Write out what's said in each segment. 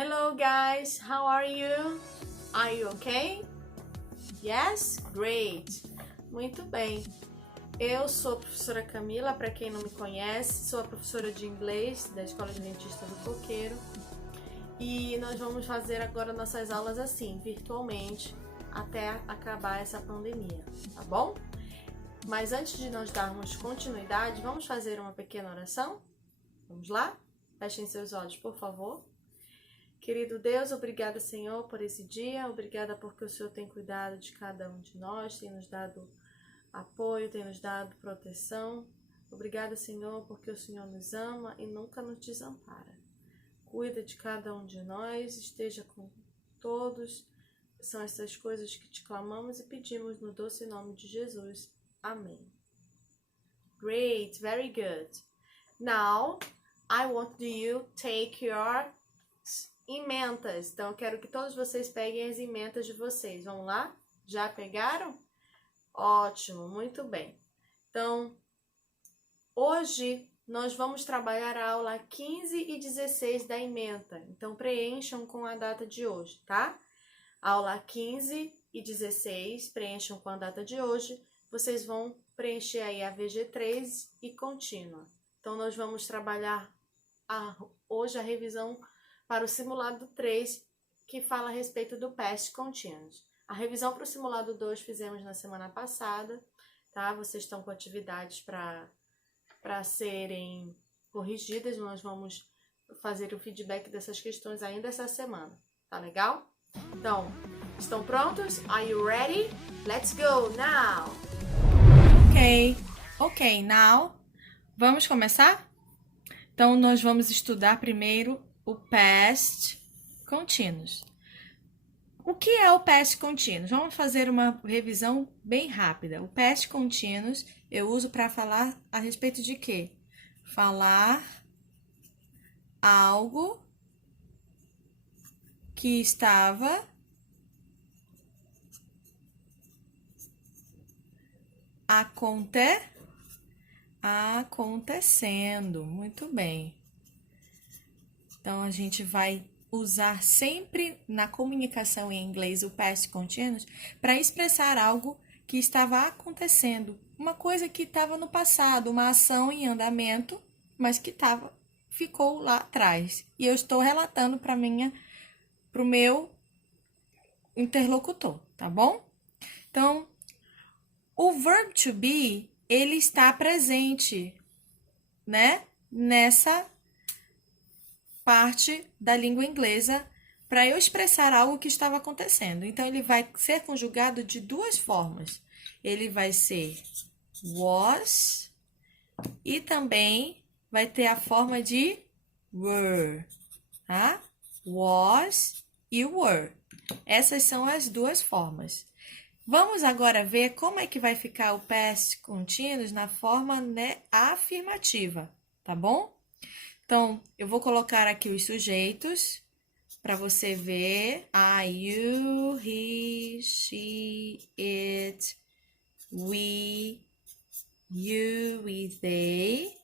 Hello guys, how are you? Are you okay? Yes? Great! Muito bem. Eu sou a professora Camila, para quem não me conhece, sou a professora de inglês da Escola Adventista do Coqueiro. E nós vamos fazer agora nossas aulas assim, virtualmente, até acabar essa pandemia, tá bom? Mas antes de nós darmos continuidade, vamos fazer uma pequena oração? Vamos lá? Fechem seus olhos, por favor. Querido Deus, obrigada, Senhor, por esse dia. Obrigada porque o Senhor tem cuidado de cada um de nós, tem nos dado apoio, tem nos dado proteção. Obrigada, Senhor, porque o Senhor nos ama e nunca nos desampara. Cuida de cada um de nós, esteja com todos. São essas coisas que te clamamos e pedimos no doce nome de Jesus. Amém. Great, very good. Now, I want you to take your ementas. Então, eu quero que todos vocês peguem as ementas de vocês. Vamos lá? Já pegaram? Ótimo, muito bem. Então, hoje nós vamos trabalhar a aula 15 e 16 da ementa. Então, preencham com a data de hoje, tá? Aula 15 e 16, preencham com a data de hoje. Vocês vão preencher aí a VG3 e contínua. Então, nós vamos trabalhar hoje a revisão para o simulado 3, que fala a respeito do past continuous. A revisão para o simulado 2 fizemos na semana passada, tá? Vocês estão com atividades para serem corrigidas. Nós vamos fazer o feedback dessas questões ainda essa semana, tá legal? Então, estão prontos? Are you ready? Let's go now! Ok, now, vamos começar? Então, nós vamos estudar primeiro o past continuous. O que é o past continuous? Vamos fazer uma revisão bem rápida. O past continuous eu uso para falar a respeito de quê? Falar algo que estava acontecendo. Muito bem. Então, a gente vai usar sempre na comunicação em inglês o past continuous para expressar algo que estava acontecendo. Uma coisa que estava no passado, uma ação em andamento, mas que ficou lá atrás. E eu estou relatando para o meu interlocutor, tá bom? Então, o verb to be, ele está presente, né? Nessa parte da língua inglesa para eu expressar algo que estava acontecendo. Então, ele vai ser conjugado de duas formas. Ele vai ser was e também vai ter a forma de were, tá? Was e were. Essas são as duas formas. Vamos agora ver como é que vai ficar o past continuous na forma afirmativa, tá bom? Então, eu vou colocar aqui os sujeitos para você ver. I, you, he, she, it, we, you e they.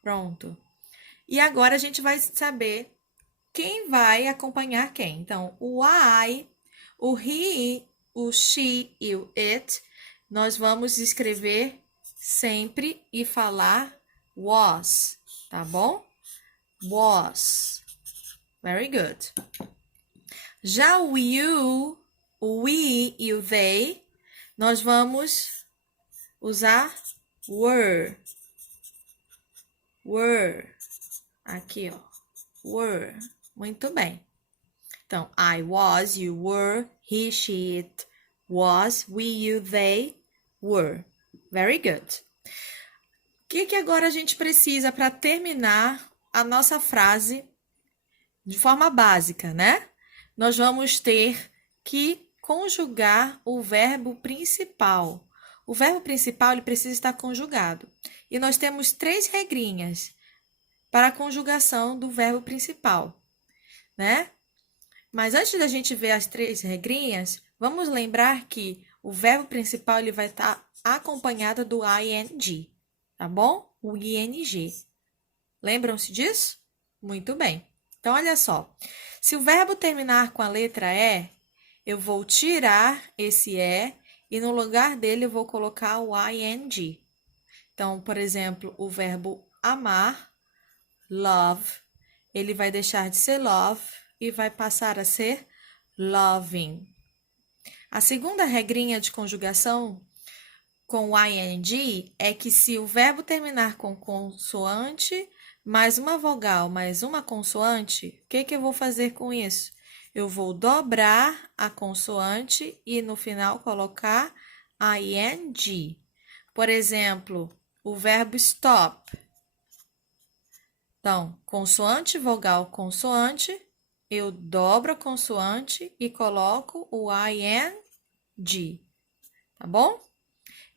Pronto. E agora a gente vai saber quem vai acompanhar quem. Então, o I, o he, o she e o it, nós vamos escrever sempre e falar was, tá bom? Was. Very good. Já o you, o we e o they, nós vamos usar were. Were. Aqui, ó. Were. Muito bem. Então, I was, you were, he, she, it was, we, you, they were. Very good. O que agora a gente precisa para terminar a nossa frase de forma básica, né? Nós vamos ter que conjugar o verbo principal. O verbo principal ele precisa estar conjugado. E nós temos 3 regrinhas para a conjugação do verbo principal, né? Mas antes da gente ver as 3 regrinhas, vamos lembrar que o verbo principal ele vai estar acompanhado do ing, tá bom? O ing. Lembram-se disso? Muito bem. Então, olha só. Se o verbo terminar com a letra E, eu vou tirar esse E e no lugar dele eu vou colocar o ing. Então, por exemplo, o verbo amar, love, ele vai deixar de ser love e vai passar a ser loving. A segunda regrinha de conjugação com o ing é que se o verbo terminar com consoante, mais uma vogal, mais uma consoante, o que eu vou fazer com isso? Eu vou dobrar a consoante e no final colocar ing. Por exemplo, o verbo stop. Então, consoante, vogal, consoante, eu dobro a consoante e coloco o ing, tá bom?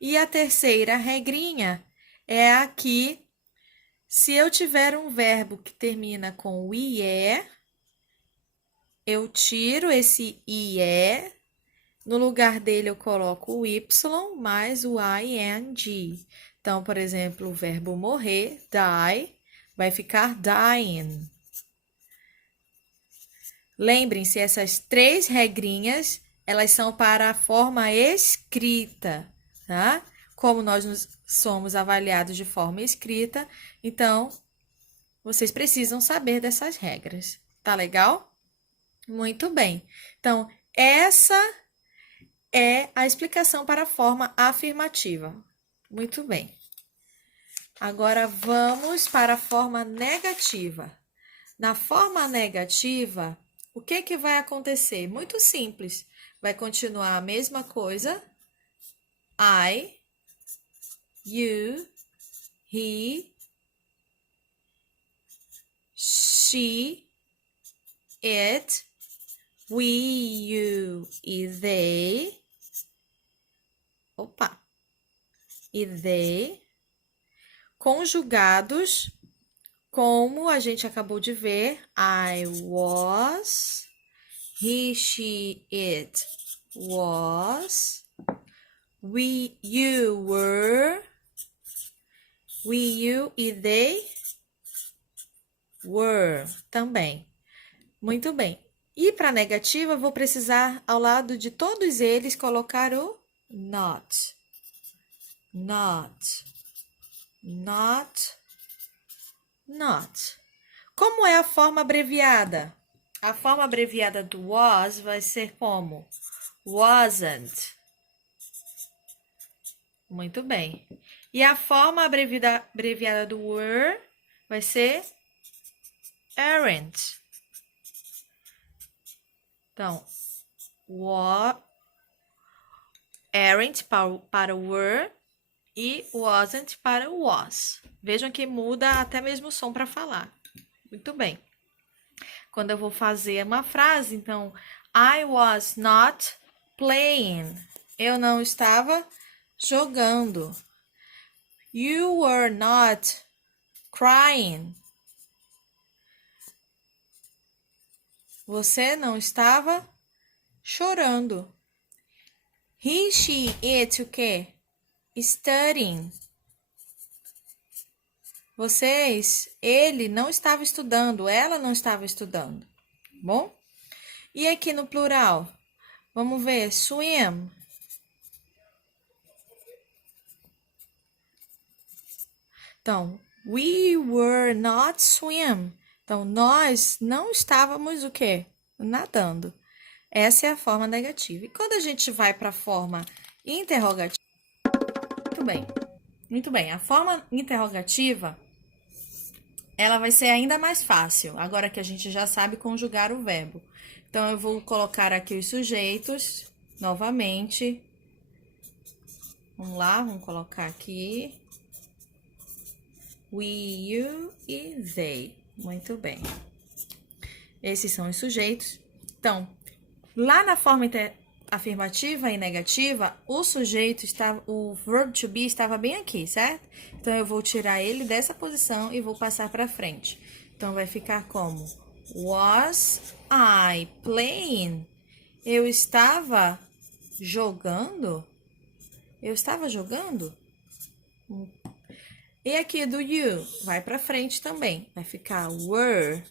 E a terceira regrinha é aqui, se eu tiver um verbo que termina com o IE, eu tiro esse IE, no lugar dele eu coloco o Y mais o ING. Então, por exemplo, o verbo morrer, die, vai ficar dying. Lembrem-se, essas 3 regrinhas, elas são para a forma escrita, tá? Como nós somos avaliados de forma escrita, então, vocês precisam saber dessas regras. Tá legal? Muito bem. Então, essa é a explicação para a forma afirmativa. Muito bem. Agora, vamos para a forma negativa. Na forma negativa, o que vai acontecer? Muito simples. Vai continuar a mesma coisa. I, you, he, she, it, we, you e they. Opa! E they. Conjugados, como a gente acabou de ver. I was, he, she, it was, we, you were, we, you e they were também. Muito bem. E para negativa, eu vou precisar, ao lado de todos eles, colocar o not. Not. Not. Not. Como é a forma abreviada? A forma abreviada do was vai ser como? Wasn't. Muito bem. E a forma abreviada do were vai ser aren't. Então, aren't para were e wasn't para was. Vejam que muda até mesmo o som para falar. Muito bem. Quando eu vou fazer uma frase, então, I was not playing. Eu não estava jogando. You were not crying. Você não estava chorando. He, she, it, o quê? Studying. Ele não estava estudando, ela não estava estudando. Bom? E aqui no plural? Vamos ver, swim. Então, we were not swim. Então, nós não estávamos o quê? Nadando. Essa é a forma negativa. E quando a gente vai para a forma interrogativa... Muito bem. A forma interrogativa, ela vai ser ainda mais fácil, agora que a gente já sabe conjugar o verbo. Então, eu vou colocar aqui os sujeitos, novamente. Vamos lá, vamos colocar aqui. We, you e they. Muito bem. Esses são os sujeitos. Então, lá na forma afirmativa e negativa, o sujeito estava, o verb to be estava bem aqui, certo? Então, eu vou tirar ele dessa posição e vou passar para frente. Então, vai ficar como? Was I playing? Eu estava jogando? Eu estava jogando? E aqui do you, vai para frente também. Vai ficar were.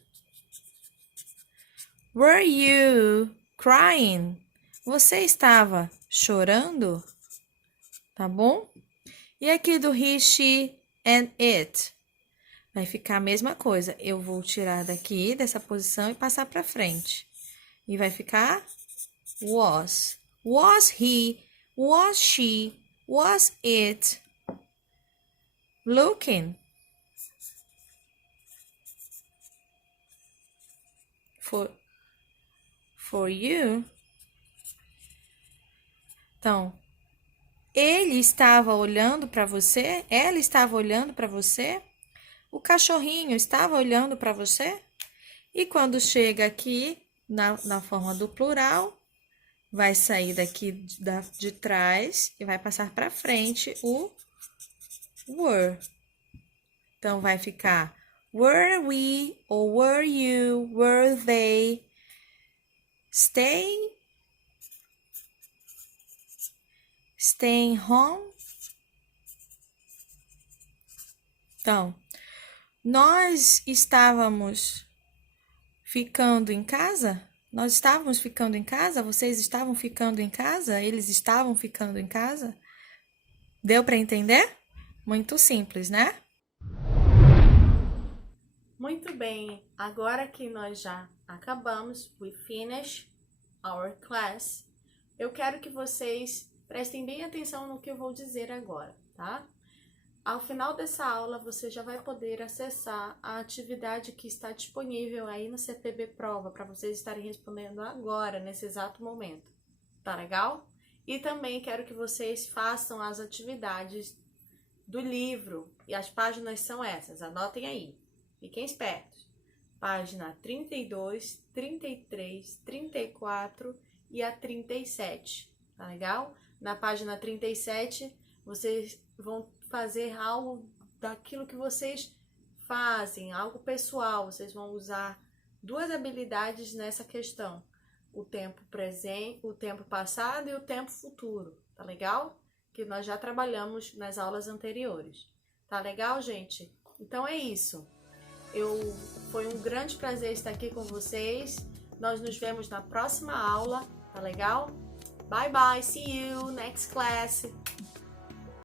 Were you crying? Você estava chorando? Tá bom? E aqui do he, she and it? Vai ficar a mesma coisa. Eu vou tirar daqui, dessa posição, e passar para frente. E vai ficar was. Was he? Was she? Was it looking for you? Então, ele estava olhando para você? Ela estava olhando para você? O cachorrinho estava olhando para você? E quando chega aqui, na forma do plural, vai sair daqui de trás e vai passar para frente o were. Então, vai ficar were we, or were you, were they, staying home? Então, nós estávamos ficando em casa? Nós estávamos ficando em casa? Vocês estavam ficando em casa? Eles estavam ficando em casa? Deu para entender? Muito simples, né? Muito bem, agora que nós já acabamos, we finish our class, eu quero que vocês prestem bem atenção no que eu vou dizer agora, tá? Ao final dessa aula, você já vai poder acessar a atividade que está disponível aí no CPB Prova, para vocês estarem respondendo agora, nesse exato momento. Tá legal? E também quero que vocês façam as atividades do livro, e as páginas são essas, anotem aí. Fiquem espertos. Página 32, 33, 34 e a 37, tá legal? Na página 37, vocês vão fazer algo daquilo que vocês fazem, algo pessoal. Vocês vão usar duas habilidades nessa questão: o tempo presente, o tempo passado e o tempo futuro, tá legal? Que nós já trabalhamos nas aulas anteriores. Tá legal, gente? Então é isso. Foi um grande prazer estar aqui com vocês. Nós nos vemos na próxima aula, tá legal? Bye bye, see you next class.